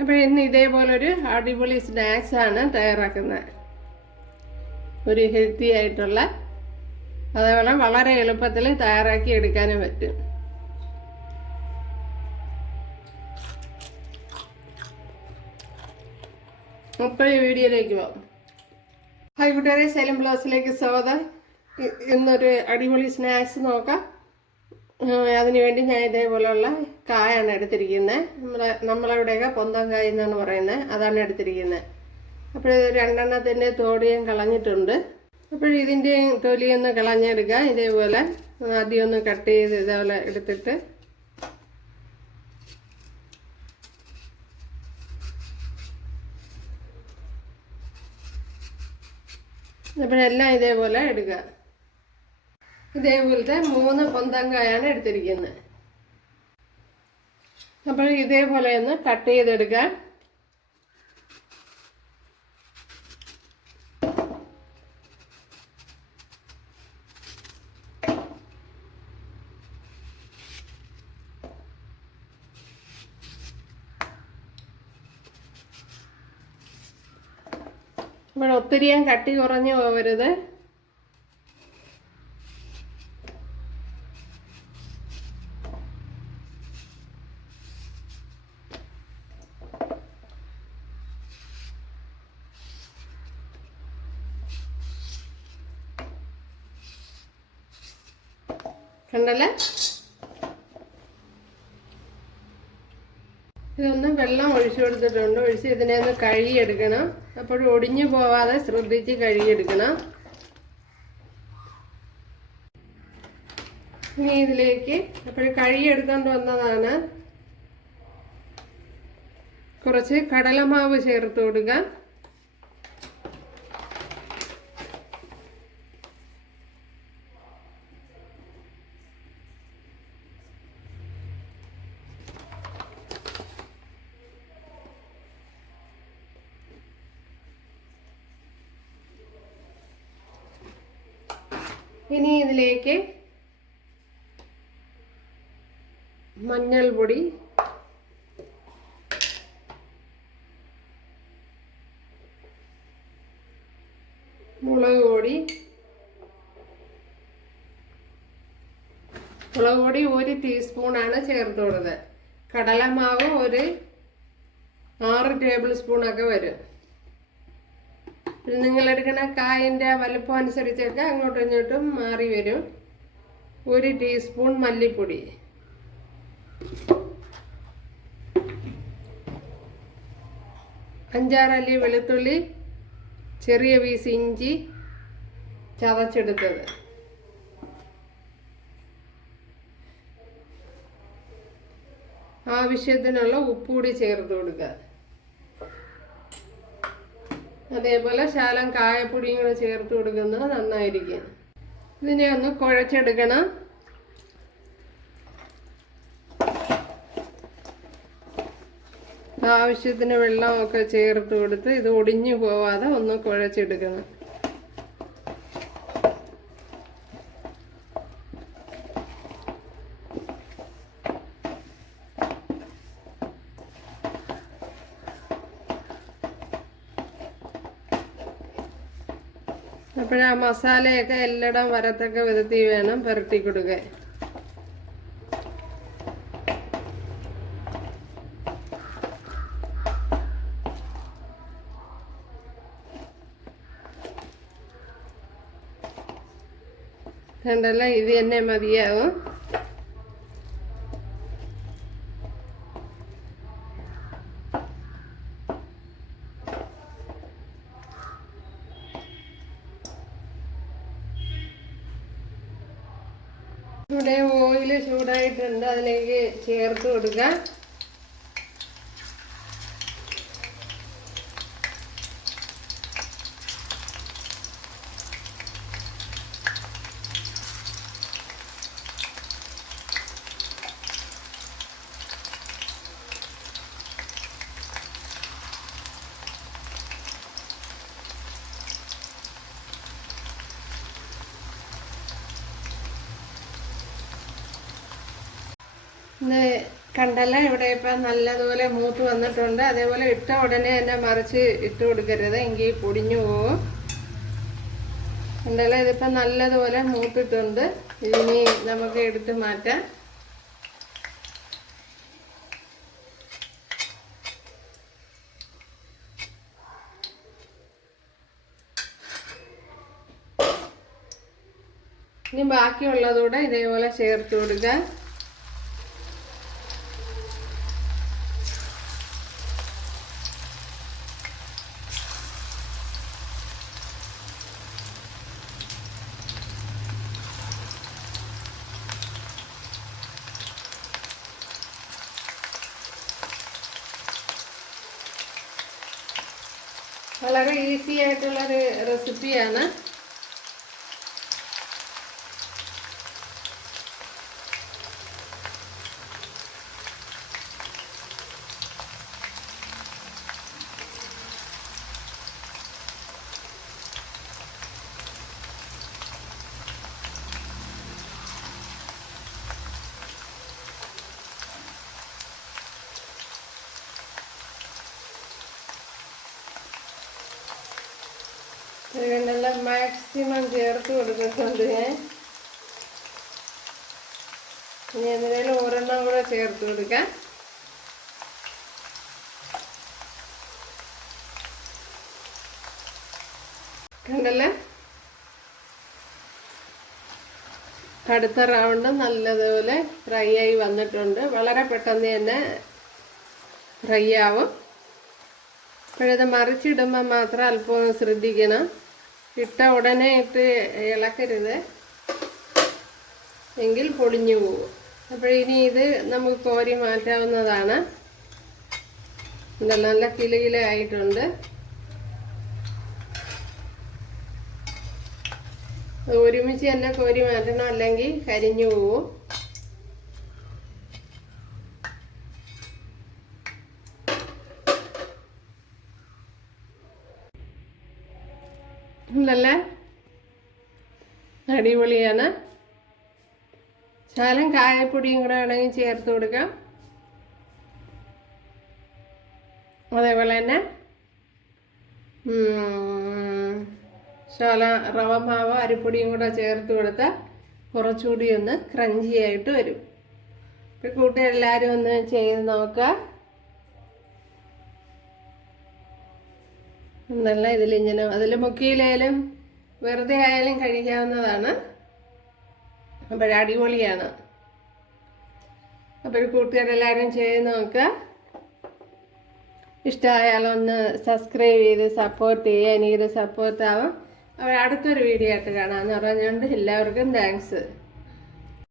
അപ്പോൾ ഇന്ന് ഇതേപോലൊരു അടിപൊളി സ്നാക്സാണ് തയ്യാറാക്കുന്നത്. ഒരു ഹെൽത്തി ആയിട്ടുള്ള, അതേപോലെ വളരെ എളുപ്പത്തിൽ തയ്യാറാക്കി എടുക്കാനും പറ്റും. അപ്പോൾ ഈ വീഡിയോയിലേക്ക് പോകാം. ഹായ് കൂട്ടുകാരെ, സൈലം ബ്ലോസിലേക്ക് സ്വാഗതം. ഇന്നൊരു അടിപൊളി സ്നാക്സ് നോക്കാം. അതിനുവേണ്ടി ഞാൻ ഇതേപോലെയുള്ള കായാണ് എടുത്തിരിക്കുന്നത്. നമ്മളവിടെയൊക്കെ പൊന്തം കായ എന്നാണ് പറയുന്നത്, അതാണ് എടുത്തിരിക്കുന്നത്. അപ്പോൾ ഇത് രണ്ടെണ്ണത്തിൻ്റെ തോടിയും കളഞ്ഞിട്ടുണ്ട്. അപ്പോൾ ഇതിൻ്റെ തൊലിയൊന്ന് കളഞ്ഞെടുക്കുക. ഇതേപോലെ ആദ്യം ഒന്ന് കട്ട് ചെയ്ത് ഇതേപോലെ എടുത്തിട്ട് അപ്പോഴെല്ലാം ഇതേപോലെ എടുക്കുക. ഇതേപോലത്തെ 3 പൊന്തങ്കായാണ് എടുത്തിരിക്കുന്നത്. അപ്പോൾ ഇതേപോലെ ഒന്ന് കട്ട് ചെയ്തെടുക്കുക. ഇവിടെ ഒത്തിരിയും കട്ടി കുറഞ്ഞു പോകരുത്. കണ്ടല്ലേ? ഇതൊന്ന് വെള്ളം ഒഴിച്ചു കൊടുത്തിട്ടുണ്ട്. ഒഴിച്ച് ഇതിനെ ഒന്ന് കഴുകിയെടുക്കണം. അപ്പോൾ ഒടിഞ്ഞു പോവാതെ ശ്രദ്ധിച്ച് കഴുകിയെടുക്കണം. ഇനി ഇതിലേക്ക് അപ്പോൾ കഴുകിയെടുക്കൊണ്ട് വന്നതാണ് കുറച്ച് കടലമാവ് ചേർത്ത് കൊടുക്കുക. ഇനി ഇതിലേക്ക് മഞ്ഞൾപ്പൊടി, മുളക് പൊടി 1 ടീസ്പൂണാണ് ചേർത്ത് കൊടുത്തത്. കടലമാവ് ഒരു 6 ടേബിൾ സ്പൂണൊക്കെ വരും. നിങ്ങളെടുക്കുന്ന കായൻ്റെ വലുപ്പം അനുസരിച്ചൊക്കെ അങ്ങോട്ടും ഇങ്ങോട്ടും മാറി വരും. 1 ടീസ്പൂൺ മല്ലിപ്പൊടി, 5-6 അല്ലി വെളുത്തുള്ളി, ചെറിയ പീസ് ഇഞ്ചി ചതച്ചെടുത്തത്, ആവശ്യത്തിനുള്ള ഉപ്പുകൂടി ചേർത്ത് കൊടുക്കുക. അതേപോലെ ശകലം കായപ്പൊടിയും കൂടെ ചേർത്ത് കൊടുക്കുന്നത് നന്നായിരിക്കും. ഇതിനെ ഒന്ന് കുഴച്ചെടുക്കണം. ആവശ്യത്തിന് വെള്ളമൊക്കെ ചേർത്ത് കൊടുത്ത് ഇത് ഒടിഞ്ഞു പോവാതെ ഒന്ന് കുഴച്ചെടുക്കണം. അപ്പോഴാ മസാലയൊക്കെ എല്ലായിടം വരത്തക്ക വിധത്തിൽ വേണം പുരട്ടി കൊടുക്കാൻ. കണ്ടല്ലോ, ഇത് തന്നെ മതിയാവും. ഇവിടെ ഓയിൽ ചൂടായിട്ടുണ്ട്, അതിലേക്ക് ചേർത്ത് കൊടുക്കുക. കണ്ടല്ല ഇവിടെ ഇപ്പം നല്ലതുപോലെ മൂത്ത് വന്നിട്ടുണ്ട്. അതേപോലെ ഇട്ട ഉടനെ തന്നെ മറിച്ച് ഇട്ട് കൊടുക്കരുത്, എങ്കിൽ പൊടിഞ്ഞു പോകും. കണ്ടല്ല ഇതിപ്പം നല്ലതുപോലെ മൂത്തിട്ടുണ്ട്. ഇനി നമുക്ക് എടുത്ത് മാറ്റാം. ഇനി ബാക്കിയുള്ളതുകൂടെ ഇതേപോലെ ചേർത്ത് കൊടുക്കുക. വളരെ ഈസി ആയിട്ടുള്ളൊരു റെസിപ്പിയാണ്. ഇതെല്ലാം മാക്സിമം ചേർത്ത് കൊടുക്കുന്നുണ്ട് ഞാൻ. ഇനി എന്തിനേലും ഒരെണ്ണം കൂടെ ചേർത്ത് കൊടുക്കാം. കണ്ടല്ലേ, അടുത്ത റൗണ്ട് നല്ലതുപോലെ ഫ്രൈ ആയി വന്നിട്ടുണ്ട്. വളരെ പെട്ടെന്ന് തന്നെ ഫ്രൈ ആവും. അപ്പോഴത് മറിച്ചിടുമ്പോൾ മാത്രം അല്പം ഒന്ന് ശ്രദ്ധിക്കണം. ഇട്ട ഉടനെ ഇട്ട് ഇളക്കരുത്, എങ്കിൽ പൊടിഞ്ഞു പോകും. അപ്പോഴിനി ഇത് നമുക്ക് കോരി മാറ്റാവുന്നതാണ്. ഇതെല്ലാം നല്ല കില ആയിട്ടുണ്ട്. ഒരുമിച്ച് തന്നെ കോരി മാറ്റണം, അല്ലെങ്കിൽ കരിഞ്ഞു പോകും. നല്ല അടിപൊളിയാണ്. ശകലം കായപ്പൊടിയും കൂടെ വേണമെങ്കിൽ ചേർത്ത് കൊടുക്കാം. അതേപോലെ തന്നെ ശകലം റവ മാവോ അരിപ്പൊടിയും കൂടെ ചേർത്ത് കൊടുത്താൽ കുറച്ചുകൂടി ഒന്ന് ക്രഞ്ചി ആയിട്ട് വരും. ഇപ്പം കൂട്ടുകാരെല്ലാവരും ഒന്ന് ചെയ്ത് നോക്കുക. എന്നല്ല ഇതിലിങ്ങനെ അതിൽ മുക്കിയിലായാലും വെറുതെ ആയാലും കഴിക്കാവുന്നതാണ്. അപ്പോഴടിപൊളിയാണ്. അപ്പോൾ കൂട്ടുകാരെല്ലാവരും ചെയ്ത് നോക്കുക. ഇഷ്ടമായാലൊന്ന് സബ്സ്ക്രൈബ് ചെയ്ത് സപ്പോർട്ട് ചെയ്യുക. എനിക്കൊരു സപ്പോർട്ടാവും. അപ്പോൾ അടുത്തൊരു വീഡിയോ ആയിട്ട് കാണാമെന്ന് പറഞ്ഞുകൊണ്ട് എല്ലാവർക്കും താങ്ക്സ്.